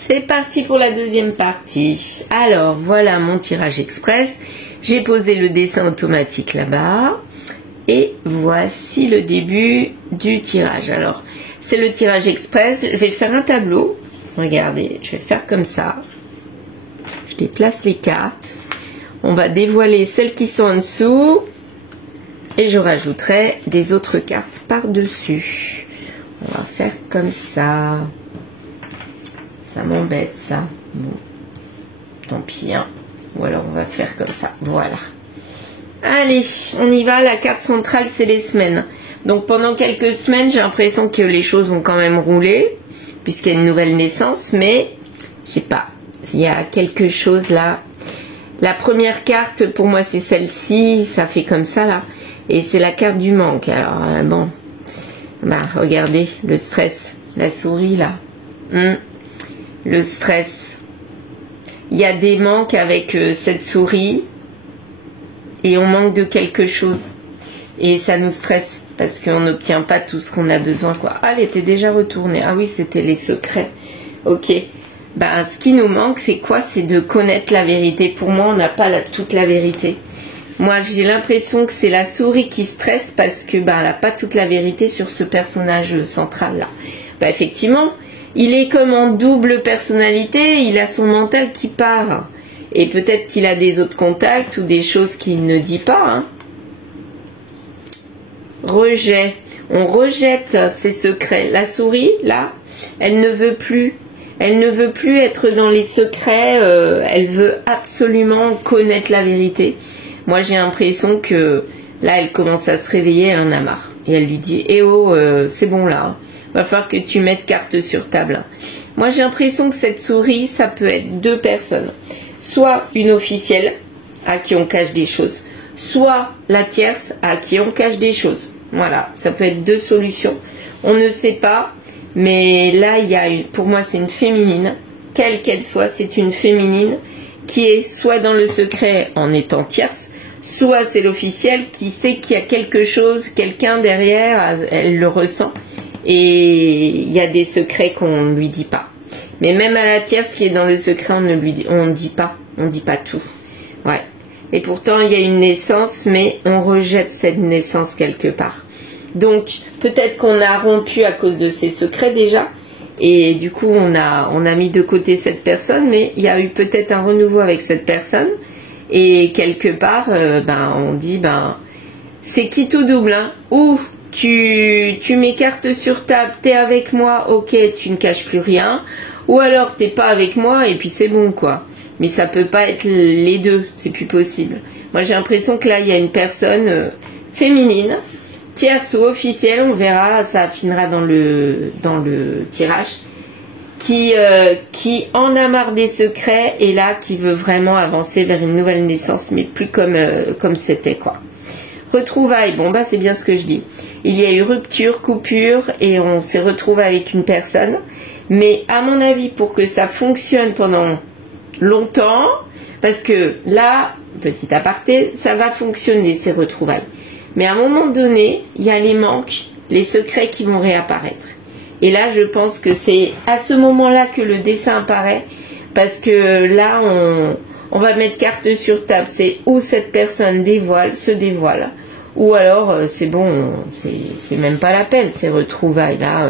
C'est parti pour la deuxième partie. Alors, voilà mon tirage express. J'ai posé le dessin automatique là-bas. Et voici le début du tirage. Alors, c'est le tirage express. Je vais faire un tableau. Regardez, je vais faire comme ça. Je déplace les cartes. On va dévoiler celles qui sont en dessous. Et je rajouterai des autres cartes par-dessus. On va faire comme ça. Ça m'embête ça. Bon. Tant pis. Hein. Ou alors on va faire comme ça. Voilà. Allez, on y va. La carte centrale, c'est les semaines. Donc pendant quelques semaines, j'ai l'impression que les choses vont quand même rouler. Puisqu'il y a une nouvelle naissance. Mais, je sais pas. Il y a quelque chose là. La première carte, pour moi, c'est celle-ci. Ça fait comme ça là. Et c'est la carte du manque. Alors, bon. Bah, regardez, le stress. La souris là. Le stress. Il y a des manques avec cette souris et on manque de quelque chose et ça nous stresse parce qu'on n'obtient pas tout ce qu'on a besoin quoi. Ah, elle était déjà retournée. Ah oui, c'était les secrets. Ok. Ben, ce qui nous manque, c'est quoi? C'est de connaître la vérité. Pour moi, on n'a pas toute la vérité. Moi, j'ai l'impression que c'est la souris qui stresse parce que ben, elle n'a pas toute la vérité sur ce personnage central là. Ben, effectivement. Il est comme en double personnalité, il a son mental qui part. Et peut-être qu'il a des autres contacts ou des choses qu'il ne dit pas. Hein. Rejet. On rejette ses secrets. La souris, là, elle ne veut plus. Elle ne veut plus être dans les secrets. Elle veut absolument connaître la vérité. Moi, j'ai l'impression que là, elle commence à se réveiller, elle en a marre. Et elle lui dit, eh oh, c'est bon là. Va falloir que tu mettes carte sur table. Moi, j'ai l'impression que cette souris, ça peut être deux personnes. Soit une officielle, à qui on cache des choses. Soit la tierce, à qui on cache des choses. Voilà, ça peut être deux solutions. On ne sait pas, mais là, il y a pour moi, c'est une féminine. Quelle qu'elle soit, c'est une féminine qui est soit dans le secret en étant tierce, soit c'est l'officielle qui sait qu'il y a quelque chose, quelqu'un derrière, elle le ressent. Et il y a des secrets qu'on ne lui dit pas. Mais même à la tierce qui est dans le secret, on ne dit pas. On ne dit pas tout. Ouais. Et pourtant, il y a une naissance, mais on rejette cette naissance quelque part. Donc, peut-être qu'on a rompu à cause de ces secrets déjà. Et du coup, on a mis de côté cette personne, mais il y a eu peut-être un renouveau avec cette personne. Et quelque part, on dit, c'est qui tout double, hein. Ou tu mets carte sur table, t'es avec moi, ok, tu ne caches plus rien. Ou alors t'es pas avec moi et puis c'est bon quoi. Mais ça peut pas être les deux, c'est plus possible. Moi j'ai l'impression que là il y a une personne féminine, tierce ou officielle, on verra, ça finira dans le tirage, qui en a marre des secrets et là qui veut vraiment avancer vers une nouvelle naissance, mais plus comme c'était quoi. Retrouvailles, bon bah c'est bien ce que je dis. Il y a eu rupture, coupure et on s'est retrouvé avec une personne. Mais à mon avis, pour que ça fonctionne pendant longtemps, parce que là, petit aparté, ça va fonctionner ces retrouvailles. Mais à un moment donné, il y a les manques, les secrets qui vont réapparaître. Et là, je pense que c'est à ce moment-là que le dessin apparaît, parce que là, on va mettre carte sur table. C'est où cette personne se dévoile. Ou alors, c'est bon, c'est même pas la peine, ces retrouvailles-là,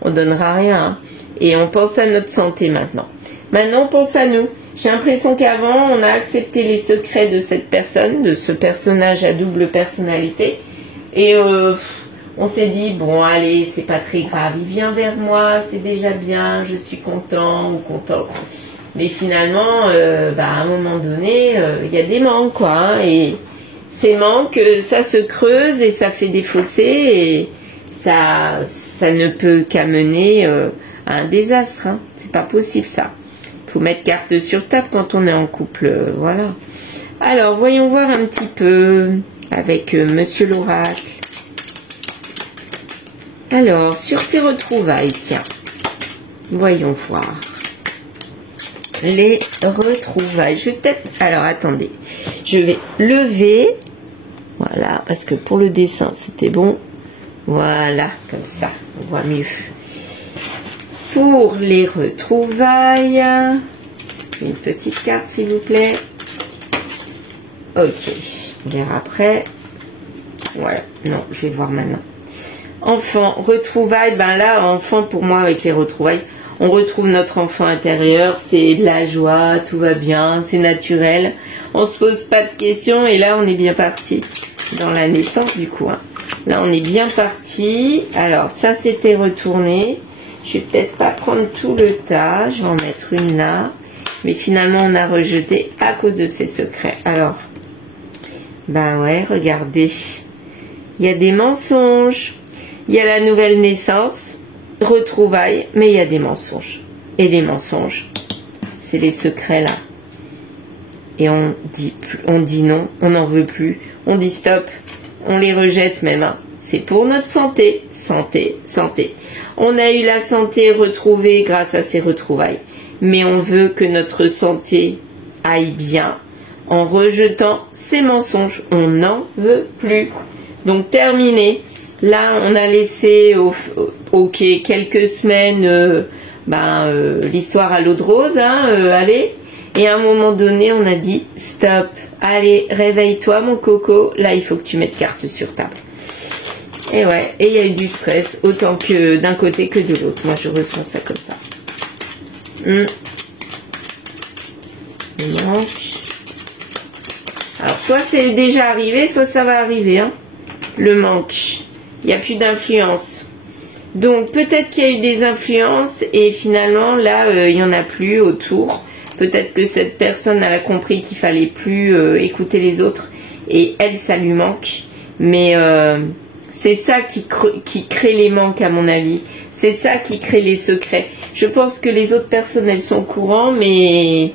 on donnera rien. Hein. Et on pense à notre santé maintenant. Maintenant, on pense à nous. J'ai l'impression qu'avant, on a accepté les secrets de cette personne, de ce personnage à double personnalité. Et on s'est dit, bon, allez, c'est pas très grave. Il vient vers moi, c'est déjà bien, je suis content ou contente. Mais finalement, à un moment donné, il y a des manques, quoi. Hein, et ces manques, ça se creuse et ça fait des fossés. Et ça ne peut qu'amener à un désastre. Hein. C'est pas possible, ça. Il faut mettre carte sur table quand on est en couple. Voilà. Alors, voyons voir un petit peu avec Monsieur l'Oracle. Alors, sur ces retrouvailles, tiens. Voyons voir. Les retrouvailles. Je vais peut-être... Alors, attendez. Je vais lever. Voilà, parce que pour le dessin, c'était bon. Voilà, comme ça. On voit mieux. Pour les retrouvailles, une petite carte s'il vous plaît. Ok, on verra après. Voilà, non, je vais voir maintenant. Enfant, retrouvailles, ben là, enfant pour moi avec les retrouvailles, on retrouve notre enfant intérieur, c'est de la joie, tout va bien, c'est naturel, on se pose pas de questions et là on est bien parti dans la naissance du coup. Hein. Là on est bien parti, alors ça c'était retourné, je vais peut-être pas prendre tout le tas, je vais en mettre une là, mais finalement on a rejeté à cause de ses secrets. Alors, ben ouais, regardez, il y a des mensonges. Il y a la nouvelle naissance, retrouvailles, mais il y a des mensonges. Et les mensonges, c'est les secrets là. Et on dit non, on n'en veut plus, on dit stop, on les rejette même. Hein. C'est pour notre santé, santé, santé. On a eu la santé retrouvée grâce à ces retrouvailles. Mais on veut que notre santé aille bien en rejetant ces mensonges. On n'en veut plus. Donc terminé. Là, on a laissé ok, quelques semaines l'histoire à l'eau de rose, hein, allez. Et à un moment donné, on a dit stop, allez, réveille-toi mon coco, là il faut que tu mettes carte sur table. Et ouais, et il y a eu du stress, autant que d'un côté que de l'autre. Moi je ressens ça comme ça. Le manque. Alors soit c'est déjà arrivé, soit ça va arriver, hein. Le manque. Il n'y a plus d'influence. Donc peut-être qu'il y a eu des influences et finalement là il n'y en a plus autour. Peut-être que cette personne elle a compris qu'il fallait plus écouter les autres et elle ça lui manque. Mais c'est ça qui crée les manques à mon avis. C'est ça qui crée les secrets. Je pense que les autres personnes elles sont au courant, mais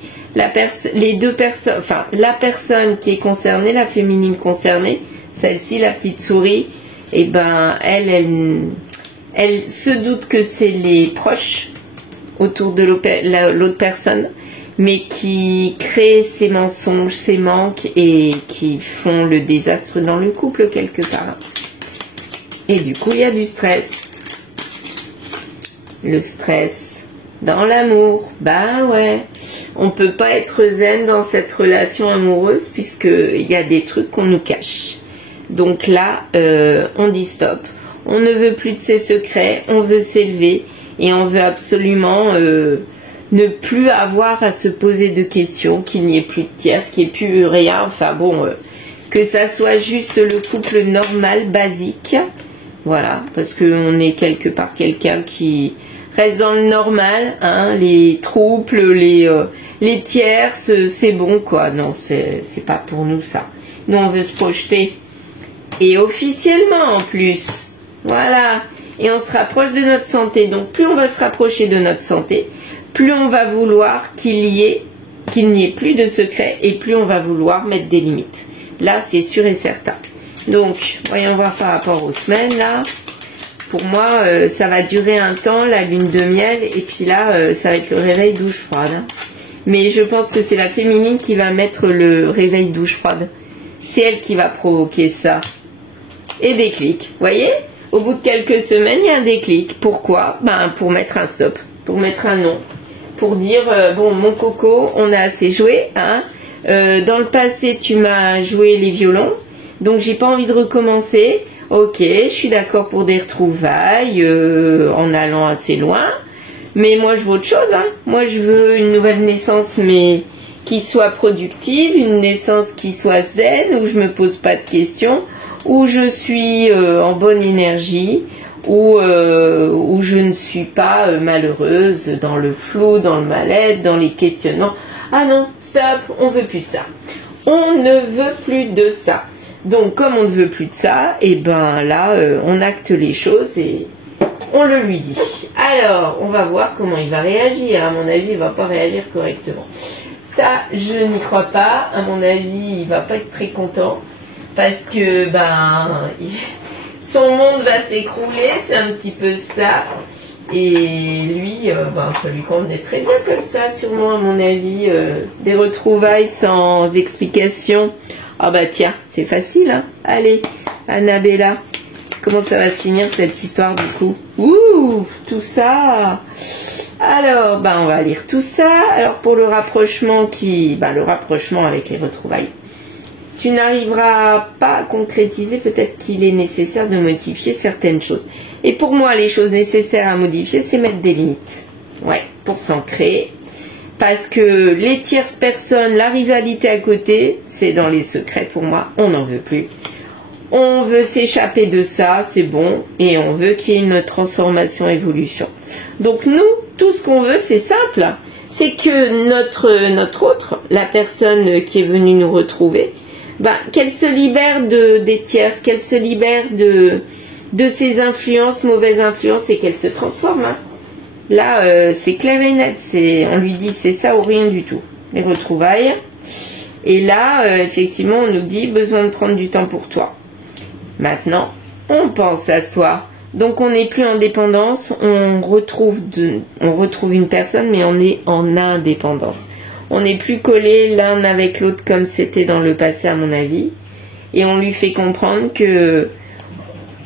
les deux personnes, enfin la personne qui est concernée, la féminine concernée, celle-ci la petite souris, et ben elle se doute que c'est les proches autour de l'autre personne, mais qui créent ces mensonges, ces manques et qui font le désastre dans le couple quelque part. Et du coup il y a du stress. Le stress dans l'amour, bah ouais, on peut pas être zen dans cette relation amoureuse puisqu'il y a des trucs qu'on nous cache. Donc là, on dit stop. On ne veut plus de ces secrets, on veut s'élever et on veut absolument ne plus avoir à se poser de questions, qu'il n'y ait plus de tierces, qu'il n'y ait plus rien. Enfin bon, que ça soit juste le couple normal, basique. Voilà, parce qu'on est quelque part quelqu'un qui reste dans le normal. Hein, les troubles, les tierces, c'est bon quoi. Non, c'est pas pour nous ça. Nous on veut se projeter. Et officiellement en plus, voilà, et on se rapproche de notre santé. Donc plus on va se rapprocher de notre santé, plus on va vouloir qu'il n'y ait plus de secrets et plus on va vouloir mettre des limites. Là, c'est sûr et certain. Donc, voyons voir par rapport aux semaines, là. Pour moi, ça va durer un temps, la lune de miel, et puis là, ça va être le réveil douche froide. Hein. Mais je pense que c'est la féminine qui va mettre le réveil douche froide. C'est elle qui va provoquer ça. Et déclic. Vous voyez, au bout de quelques semaines, il y a un déclic. Pourquoi? Ben, pour mettre un stop, pour mettre un non, pour dire, bon, mon coco, on a assez joué. Hein. Dans le passé, tu m'as joué les violons, donc j'ai pas envie de recommencer. Ok, je suis d'accord pour des retrouvailles en allant assez loin, mais moi je veux autre chose. Hein. Moi je veux une nouvelle naissance, mais qui soit productive, une naissance qui soit zen, où je me pose pas de questions, où je suis en bonne énergie, où je ne suis pas malheureuse dans le flou, dans le mal-être, dans les questionnements. Ah non, stop, on veut plus de ça. On ne veut plus de ça. Donc comme on ne veut plus de ça, et ben là on acte les choses et on le lui dit. Alors on va voir comment il va réagir. À mon avis il va pas réagir correctement. Ça je n'y crois pas. À mon avis il va pas être très content parce que son monde va s'écrouler. C'est un petit peu ça. Et lui, ça lui convenait très bien comme ça, sûrement à mon avis. Des retrouvailles sans explication. Ah bah tiens, c'est facile, hein. Allez, Annabella, Comment ça va se finir cette histoire du coup? Ouh, tout ça. Alors, on va lire tout ça. Alors pour le rapprochement le rapprochement avec les retrouvailles. Tu n'arriveras pas à concrétiser, peut-être qu'il est nécessaire de modifier certaines choses. Et pour moi, les choses nécessaires à modifier, c'est mettre des limites. Ouais, pour s'ancrer. Parce que les tierces personnes, la rivalité à côté, c'est dans les secrets pour moi. On n'en veut plus. On veut s'échapper de ça, c'est bon. Et on veut qu'il y ait une transformation, évolution. Donc nous, tout ce qu'on veut, c'est simple. C'est que notre autre, la personne qui est venue nous retrouver, qu'elle se libère des tierces, qu'elle se libère de ses influences, mauvaises influences, et qu'elle se transforme. Hein. Là, c'est clair et net. On lui dit c'est ça ou rien du tout. Les retrouvailles. Et là, effectivement, on nous dit besoin de prendre du temps pour toi. Maintenant, on pense à soi. Donc, on n'est plus en dépendance. On retrouve une personne, mais on est en indépendance. On n'est plus collé l'un avec l'autre comme c'était dans le passé, à mon avis. Et on lui fait comprendre que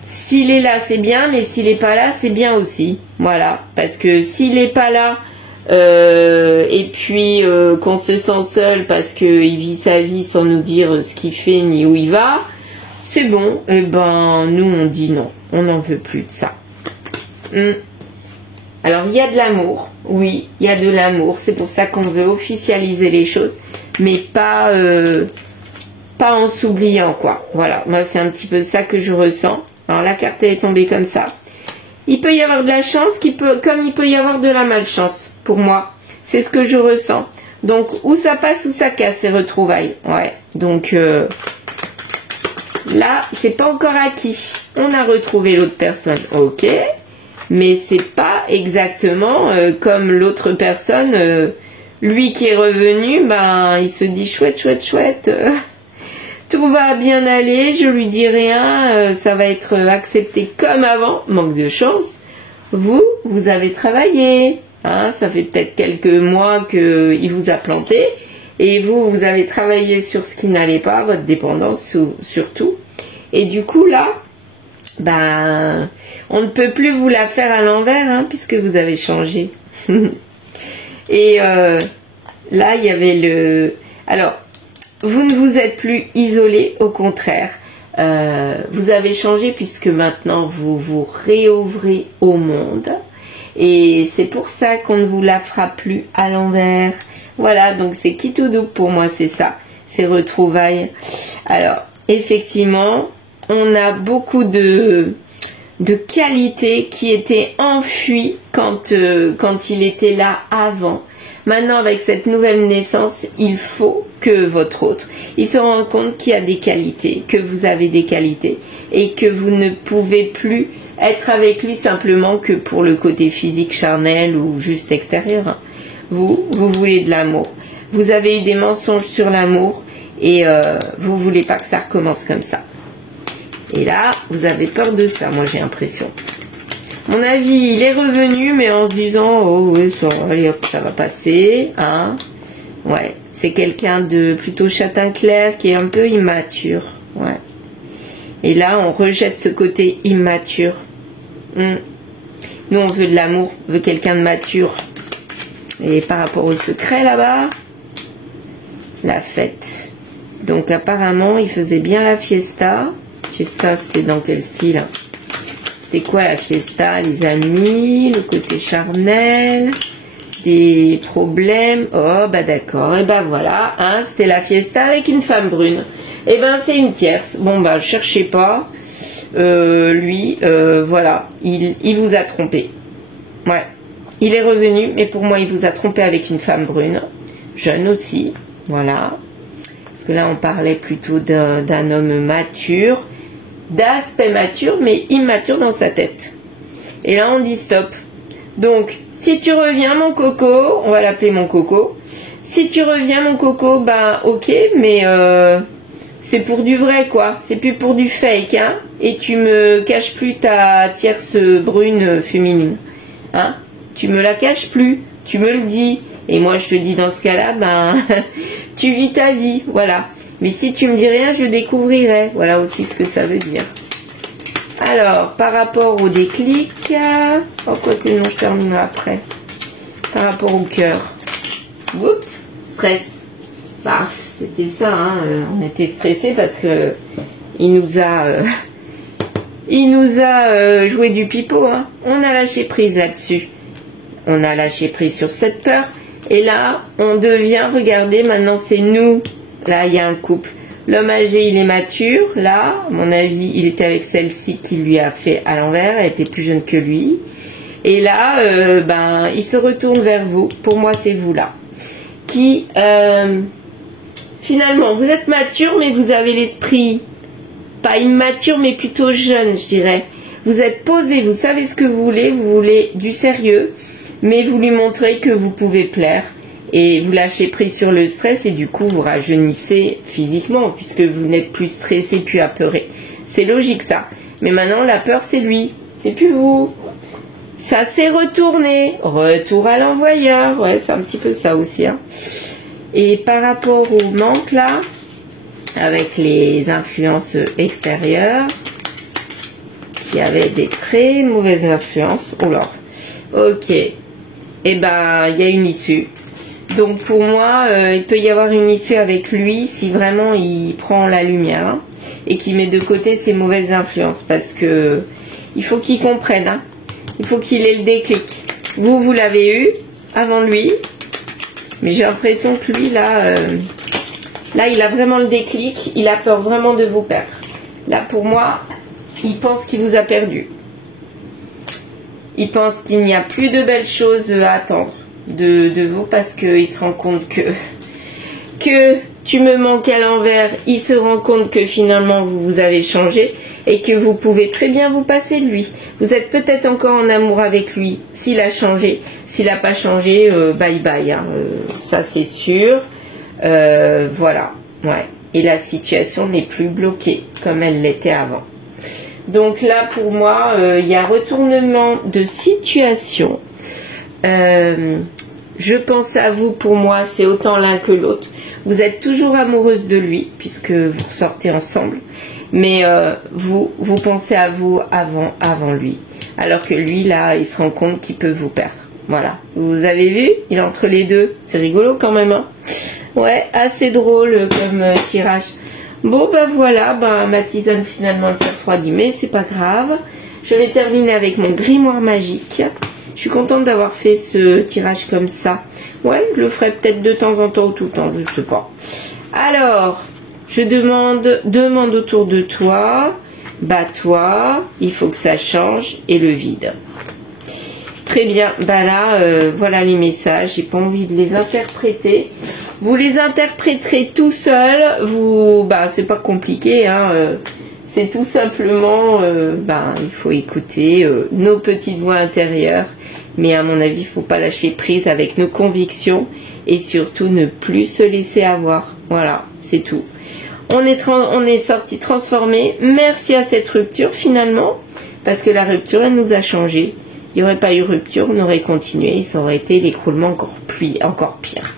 s'il est là, c'est bien, mais s'il n'est pas là, c'est bien aussi. Voilà. Parce que s'il n'est pas là, et puis qu'on se sent seul parce qu'il vit sa vie sans nous dire ce qu'il fait ni où il va, c'est bon. Et nous, on dit non. On n'en veut plus de ça. Alors, il y a de l'amour. Oui, il y a de l'amour. C'est pour ça qu'on veut officialiser les choses, mais pas en s'oubliant, quoi. Voilà. Moi, c'est un petit peu ça que je ressens. Alors, la carte est tombée comme ça. Il peut y avoir de la chance, comme il peut y avoir de la malchance, pour moi. C'est ce que je ressens. Donc, où ça passe, où ça casse, ces retrouvailles. Ouais. Donc, là, c'est pas encore acquis. On a retrouvé l'autre personne. Ok. Mais c'est pas exactement comme l'autre personne. Lui qui est revenu, il se dit chouette, chouette, chouette. Tout va bien aller, je lui dis rien, ça va être accepté comme avant. Manque de chance. Vous avez travaillé. Hein, ça fait peut-être quelques mois qu'il vous a planté. Et vous avez travaillé sur ce qui n'allait pas, votre dépendance surtout. Et du coup, là, on ne peut plus vous la faire à l'envers, hein, puisque vous avez changé. Et là, il y avait Alors, vous ne vous êtes plus isolé, au contraire. Vous avez changé puisque maintenant, vous vous réouvrez au monde. Et c'est pour ça qu'on ne vous la fera plus à l'envers. Voilà, donc c'est Kitoudou pour moi, c'est ça. Ces retrouvailles. Alors, effectivement, on a beaucoup de qualités qui étaient enfuies quand il était là avant. Maintenant, avec cette nouvelle naissance, il faut que votre autre, il se rende compte qu'il y a des qualités, que vous avez des qualités, et que vous ne pouvez plus être avec lui simplement que pour le côté physique, charnel ou juste extérieur. Vous voulez de l'amour. Vous avez eu des mensonges sur l'amour, et vous voulez pas que ça recommence comme ça. Et là, vous avez peur de ça, moi j'ai l'impression. Mon avis, il est revenu, mais en se disant, oh oui, ça va passer, hein. Ouais, c'est quelqu'un de plutôt châtain clair, qui est un peu immature, ouais. Et là, on rejette ce côté immature. Nous, on veut de l'amour, on veut quelqu'un de mature. Et par rapport au secret, là-bas, la fête. Donc, apparemment, il faisait bien la fiesta. Fiesta, c'était dans quel style? C'était quoi la fiesta? Les amis, le côté charnel, des problèmes. Oh, d'accord. Et voilà, hein, c'était la fiesta avec une femme brune. Et c'est une tierce. Bon, cherchez pas. Lui, voilà, il vous a trompé. Ouais. Il est revenu, mais pour moi, il vous a trompé avec une femme brune. Jeune aussi. Voilà. Parce que là, on parlait plutôt d'un homme mature. D'aspect mature, mais immature dans sa tête. Et là, on dit stop. Donc, si tu reviens, mon coco, on va l'appeler mon coco. Si tu reviens, mon coco, ok, mais c'est pour du vrai, quoi. C'est plus pour du fake, hein. Et tu me caches plus ta tierce brune féminine. Hein. Tu me la caches plus. Tu me le dis. Et moi, je te dis dans ce cas-là, tu vis ta vie, voilà. Mais si tu me dis rien, je découvrirai. Voilà aussi ce que ça veut dire. Alors, par rapport au déclic, oh, quoi que non, je termine après. Par rapport au cœur. Oups, stress. Bah, c'était ça, hein. On était stressé parce que il nous a joué du pipeau, hein. On a lâché prise là-dessus. On a lâché prise sur cette peur. Et là, on devient, regardez, maintenant c'est nous. Là, il y a un couple. L'homme âgé, il est mature. Là, à mon avis, il était avec celle-ci qui lui a fait à l'envers. Elle était plus jeune que lui. Et là, ben, il se retourne vers vous. Pour moi, c'est vous là. Qui, finalement, vous êtes mature, mais vous avez l'esprit pas immature, mais plutôt jeune, je dirais. Vous êtes posé, vous savez ce que vous voulez du sérieux, mais vous lui montrez que vous pouvez plaire. Et vous lâchez prise sur le stress et du coup, vous rajeunissez physiquement, puisque vous n'êtes plus stressé, plus apeuré. C'est logique, ça. Mais maintenant, la peur, c'est lui. C'est plus vous. Ça s'est retourné. Retour à l'envoyeur. Ouais, c'est un petit peu ça aussi, hein. Et par rapport au manque, là, avec les influences extérieures, qui avaient des très mauvaises influences. Oh là. Ok. Eh ben, il y a une issue. Donc pour moi, il peut y avoir une issue avec lui si vraiment il prend la lumière, hein, et qu'il met de côté ses mauvaises influences. Parce que il faut qu'il comprenne, hein. Il faut qu'il ait le déclic. Vous l'avez eu avant lui. Mais j'ai l'impression que lui, là, il a vraiment le déclic. Il a peur vraiment de vous perdre. Là, pour moi, il pense qu'il vous a perdu. Il pense qu'il n'y a plus de belles choses à attendre de vous parce qu'il se rend compte que tu me manques à l'envers. Il se rend compte que finalement, vous avez changé et que vous pouvez très bien vous passer de lui. Vous êtes peut-être encore en amour avec lui s'il a changé. S'il n'a pas changé, bye bye, hein. Ça c'est sûr. Voilà, ouais. Et la situation n'est plus bloquée comme elle l'était avant. Donc là, pour moi, il y a retournement de situation. Je pense à vous, pour moi, c'est autant l'un que l'autre. Vous êtes toujours amoureuse de lui, puisque vous sortez ensemble. Mais vous pensez à vous avant lui. Alors que lui, là, il se rend compte qu'il peut vous perdre. Voilà. Vous avez vu? Il est entre les deux. C'est rigolo quand même, hein? Ouais, assez drôle comme tirage. Bon, ben voilà, ma tisane finalement elle s'est refroidie, mais c'est pas grave. Je vais terminer avec mon grimoire magique. Je suis contente d'avoir fait ce tirage comme ça. Ouais, je le ferai peut-être de temps en temps ou tout le temps, je sais pas. Alors, je demande autour de toi, toi, il faut que ça change, et le vide. Très bien, là, voilà les messages, j'ai pas envie de les interpréter. Vous les interpréterez tout seul, c'est pas compliqué, hein, c'est tout simplement, il faut écouter nos petites voix intérieures, mais à mon avis, il faut pas lâcher prise avec nos convictions et surtout ne plus se laisser avoir. Voilà, c'est tout. On est sorti transformé. Merci à cette rupture finalement, parce que la rupture, elle nous a changé. Il n'y aurait pas eu rupture, on aurait continué, ça aurait été l'écroulement encore pire.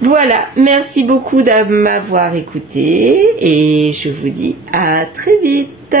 Voilà, merci beaucoup de m'avoir écouté et je vous dis à très vite.